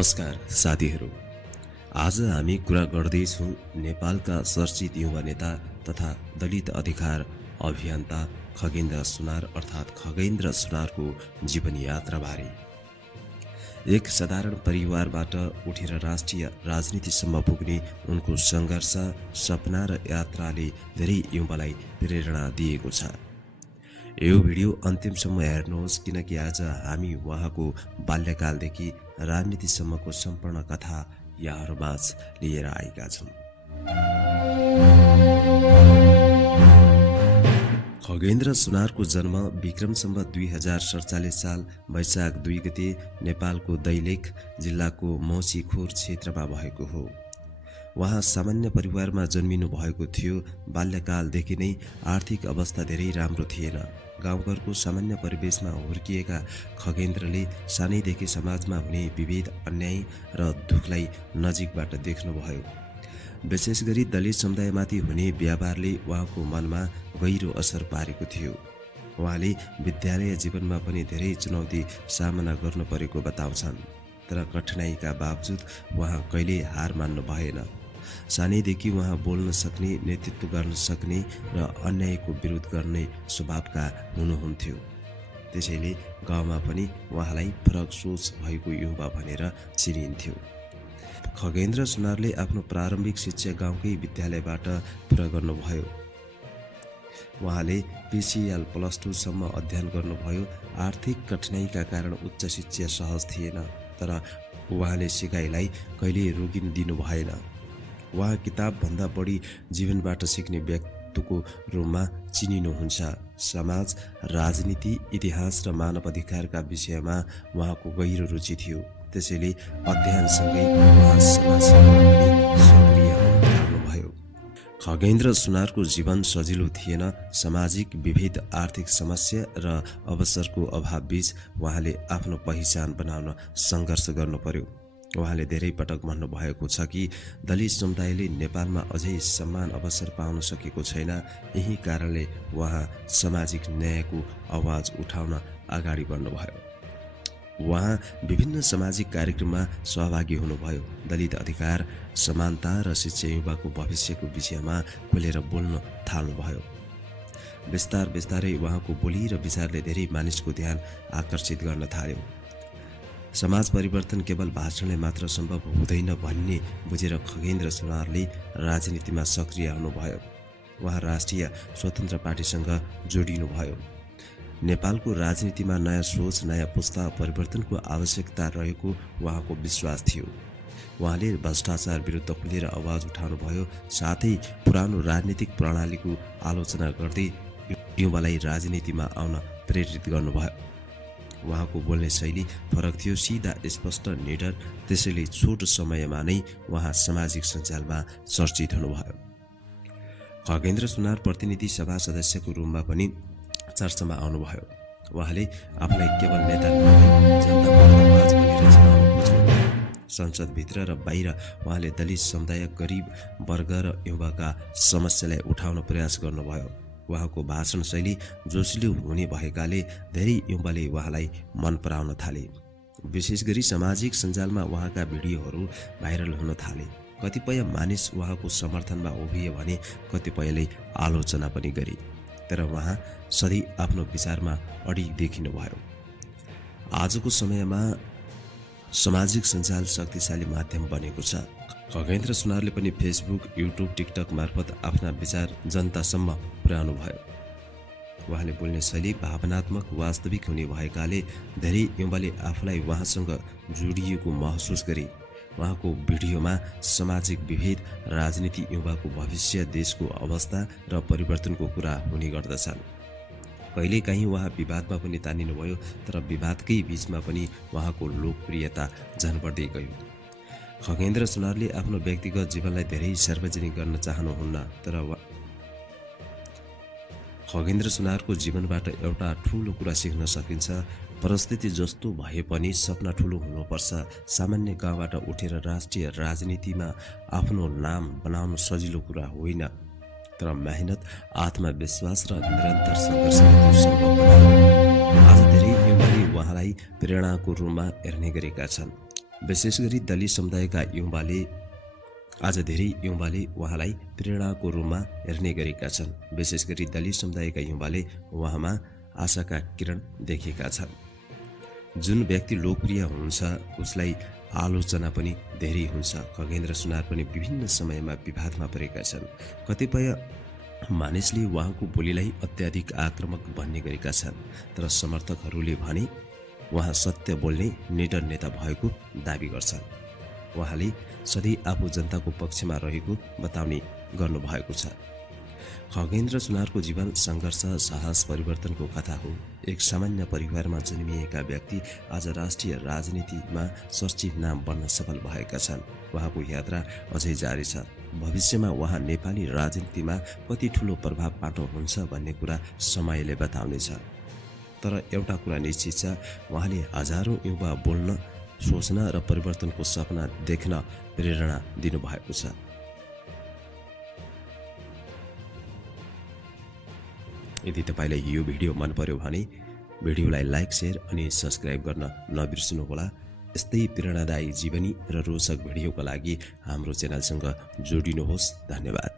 नमस्कार साथीहरू। आज हामी कुरा गर्दैछौँ नेपालका चर्चित युवा नेता तथा दलित अधिकार अभियन्ता खगेन्द्र सुनार अर्थात् खगेन्द्र सुनारको जीवन यात्राबारे। एक साधारण परिवारबाट उठेर राष्ट्रिय राजनीतिसम्म पुग्ने उनको सङ्घर्ष, सपना र यात्राले धेरै युवालाई प्रेरणा दिएको छ। यो भिडियो अन्तिमसम्म हेर्नुहोस् किनकि आज हामी उहाँको बाल्यकालदेखि राजनीतिसम्मको सम्पूर्ण कथा यहाँहरूमाझ लिएर आएका छौँ। खगेन्द्र सुनारको जन्म विक्रम सम्वत 2047 साल वैशाख 2 गते नेपालको दैलेख जिल्लाको मौसीखोर क्षेत्रमा भएको हो। उहाँ सामान्य परिवारमा जन्मिनु भएको थियो। बाल्यकालदेखि नै आर्थिक अवस्था धेरै राम्रो थिएन। गाउँघरको सामान्य परिवेशमा हुर्किएका खगेन्द्रले सानैदेखि समाजमा हुने विभेद, अन्याय र दुखलाई नजिकबाट देख्नुभयो। विशेष गरी दलित समुदायमाथि हुने व्यापारले उहाँको मनमा गहिरो असर पारेको थियो। उहाँले विद्यालय जीवनमा पनि धेरै चुनौती सामना गर्नु परेको बताउँछन्, तर कठिनाइका बावजुद उहाँ कहिल्यै हार मान्नु भएन। सानैदेखि उहाँ बोल्न सक्ने, नेतृत्व गर्न सक्ने र अन्यायको विरोध गर्ने स्वभावका हुनुहुन्थ्यो। त्यसैले गाउँमा पनि उहाँलाई फरक सोच भएको युवा भनेर चिनिन्थ्यो। खगेन्द्र सुनारले आफ्नो प्रारम्भिक शिक्षा गाउँकै विद्यालयबाट पुरा गर्नुभयो। उहाँले PCL +2 सम्म अध्ययन गर्नुभयो। आर्थिक कठिनाइका कारण उच्च शिक्षा सहज थिएन, तर उहाँले सिकाइलाई कहिल्यै रोकिन दिनु भएन। उहाँ किताबभन्दा बढी जीवनबाट सिक्ने व्यक्तिको रूपमा चिनिनुहुन्छ। समाज, राजनीति, इतिहास र मानव अधिकारका विषयमा उहाँको गहिरो रुचि थियो। त्यसैले अध्ययनसँगै उहाँ समाजसेवामा पनि सक्रिय हुन थाल्नुभयो। खगेन्द्र सुनारको जीवन सजिलो थिएन। सामाजिक विभेद, आर्थिक समस्या र अवसरको अभावबीच उहाँले आफ्नो पहिचान बनाउन सङ्घर्ष गर्नु पर्यो। उहाँले धेरै पटक भन्नुभएको छ कि दलित समुदायले नेपालमा अझै समान अवसर पाउन सकेको छैन। यही कारणले उहाँ सामाजिक न्यायको आवाज उठाउन अगाडि बढ्नुभयो। उहाँ विभिन्न सामाजिक कार्यक्रममा सहभागी हुनुभयो। दलित अधिकार, समानता र शिक्षा, युवाको भविष्यको विषयमा खुलेर बोल्न थाल्नुभयो। बिस्तारै उहाँको बोली र विचारले धेरै मानिसको ध्यान आकर्षित गर्न थाल्यो। समाज परिवर्तन केवल भाषणले मात्र सम्भव हुँदैन भन्ने बुझेर खगेन्द्र सुनारले राजनीतिमा सक्रिय हुनुभयो। उहाँ राष्ट्रिय स्वतन्त्र पार्टीसँग जोडिनुभयो। नेपालको राजनीतिमा नयाँ सोच, नयाँ पुस्ता परिवर्तनको आवश्यकता रहेको उहाँको विश्वास थियो। उहाँले भ्रष्टाचार विरुद्ध खुलेर आवाज उठाउनुभयो, साथै पुरानो राजनीतिक प्रणालीको आलोचना गर्दै युवालाई राजनीतिमा आउन प्रेरित गर्नुभयो। उहाँको बोल्ने शैली फरक थियो, सिधा, स्पष्ट, निडर। त्यसैले छोटो समयमा नै उहाँ सामाजिक सञ्जालमा चर्चित हुनुभयो। खगेन्द्र सुनार प्रतिनिधि सभा सदस्यको रूपमा पनि चर्चामा आउनुभयो। उहाँले आफूलाई केवल नेता नभई जनताको आवाज बनेर चिनाउन खोज्नुभयो। संसदभित्र र बाहिर उहाँले दलित समुदाय, गरिब वर्ग र युवाका समस्यालाई उठाउन प्रयास गर्नुभयो। उहाँको भाषण शैली जोसिलो हुने भएकाले धेरै युवाले उहाँलाई मन पराउन थाले। विशेष गरी सामाजिक सञ्जालमा उहाँका भिडियोहरू भाइरल हुन थाले। कतिपय मानिस उहाँको समर्थनमा उभिए भने कतिपयले आलोचना पनि गरे, तर उहाँ सधैँ आफ्नो विचारमा अडिग देखिनुभयो। आजको समयमा सामाजिक सञ्जाल शक्तिशाली माध्यम बनेको छ। खगेन्द्र सुनारले पनि फेसबुक, युट्युब, टिकटक मार्फत आफ्ना विचार जनतासम्म पुर्याउनु भयो। उहाँले बोल्ने शैली भावनात्मक, वास्तविक हुने भएकाले धेरै युवाले आफूलाई उहाँसँग जोडिएको महसुस गरे। उहाँको भिडियोमा सामाजिक विभेद, राजनीति, युवाको भविष्य, देशको अवस्था र परिवर्तनको कुरा हुने गर्दछन्। कहिलेकाहीँ उहाँ विवादमा पनि तानिनुभयो, तर विवादकै बीचमा पनि उहाँको लोकप्रियता झन बढ्दै गयो। खगेन्द्र सुनारले आफ्नो व्यक्तिगत जीवनलाई धेरै सार्वजनिक गर्न चाहनुहुन्न, तर खगेन्द्र सुनारको जीवनबाट एउटा ठूलो कुरा सिक्न सकिन्छ। परिस्थिति जस्तो भए पनि सपना ठूलो हुनुपर्छ। सामान्य गाउँबाट उठेर राष्ट्रिय राजनीतिमा आफ्नो नाम बनाउनु सजिलो कुरा होइन, तर मेहनत, आत्मविश्वास र निरन्तर सङ्घर्षले त्यो सम्भव बनायो। आज धेरै युवाले उहाँलाई प्रेरणाको रूपमा हेर्ने गरेका छन्। विशेष गरी दलित समुदायका युवाले आज धेरै युवाले उहाँलाई प्रेरणाको रूपमा हेर्ने गरेका छन्। विशेष गरी दलित समुदायका युवाले उहाँमा आशाका किरण देखेका छन्। जुन व्यक्ति लोकप्रिय हुन्छ उसलाई आलोचना पनि धेरै हुन्छ। खगेन्द्र सुनार पनि विभिन्न समयमा विवादमा परेका छन्। कतिपय मानिसले उहाँको बोलीलाई अत्याधिक आक्रामक भन्ने गरेका छन्, तर समर्थकहरूले भने उहाँ सत्य बोल्ने निडर नेता भएको दाबी गर्छन्। उहाँले सधैँ आफू जनताको पक्षमा रहेको बताउने गर्नुभएको छ। खगेन्द्र सुनारको जीवन सङ्घर्ष, साहस, परिवर्तनको कथा हो। एक सामान्य परिवारमा जन्मिएका व्यक्ति आज राष्ट्रिय राजनीतिमा चर्चित नाम बन्न सफल भएका छन्। उहाँको यात्रा अझै जारी छ। भविष्यमा उहाँ नेपाली राजनीतिमा कति ठुलो प्रभाव पार्नुहुन्छ भन्ने कुरा समयले बताउनेछ। तर एउटा कुरा निश्चित छ, उहाँले हजारौं युवा बोल्न, सोच्न र परिवर्तनको सपना देख्न प्रेरणा दिनुभएको छ। यदि तपाईलाई यो भिडियो मन पर्यो भने भिडियोलाई लाइक, शेयर अनि सब्स्क्राइब गर्न नबिर्सनुहोला। यस्तै प्रेरणादायी जीवनी र रोचक भिडियोका लागि हाम्रो च्यानलसँग जोडिनुहोस्। धन्यवाद।